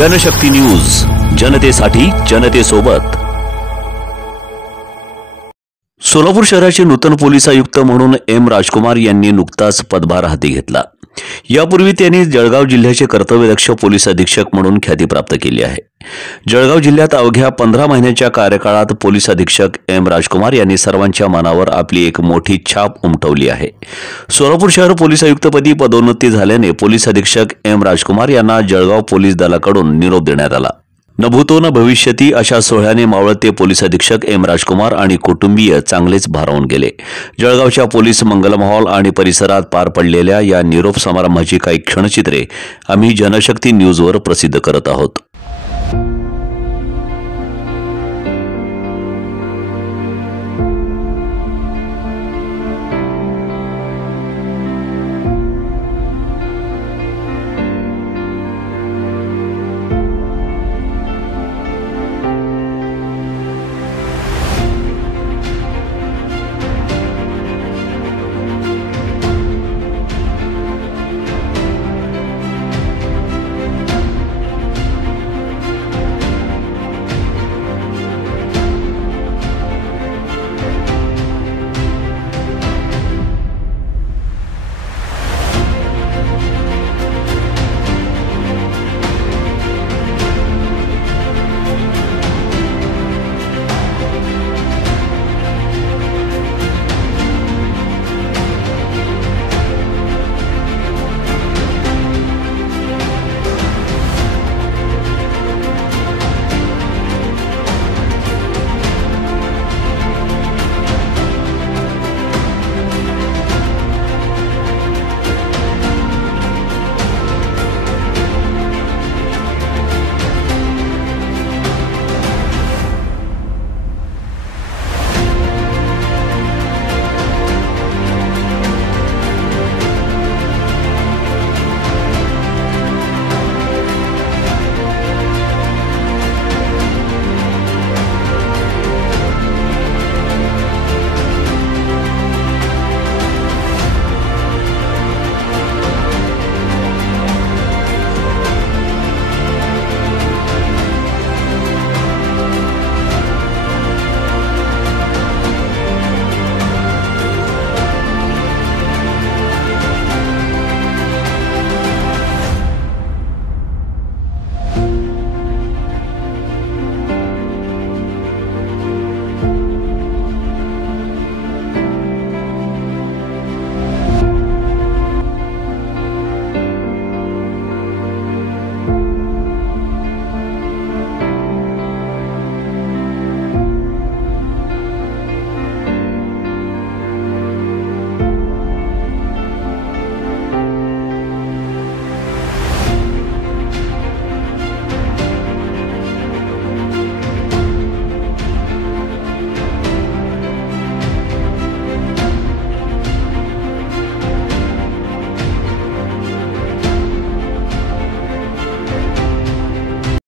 Janshakti news, जनतेसाठी जनतेसोबत। सोलापूर शहराचे नूतन पोलीस आयुक्त म्हणून एम राजकुमार यांनी नुकताच पदभार हाती घेतला। यापूर्वी त्यांनी जळगाव जिल्ह्याचे कर्तव्यदक्ष पोलीस अधीक्षक म्हणून ख्याती प्राप्त केली आहे। जळगाव जिल्ह्यात अवघ्या 15 महिन्यांच्या कार्यकाळात पोलीस अधीक्षक एम राजकुमार यांनी सर्वांच्या मनावर आपली एक मोठी छाप उमटवली आहे। सोलापूर शहर पोलीस आयुक्तपदी पदोन्नती झाल्याने पोलीस अधीक्षक एम राजकुमार यांना जळगाव पोलीस दलाकडून निरोप देण्यात आला। न भूतो न भविष्यती अशा सोहळ्याने मावळते पोलीस अधीक्षक एम राजकुमार आणि कुटुंबीय चांगलेच भारावून गेले। जळगावच्या पोलीस मंगलम हॉल आणि परिसरात पार पडलेल्या या निरोप समारंभाची काही क्षणचित्रे आम्ही जनशक्ती न्यूजवर प्रसिद्ध करत आहोत।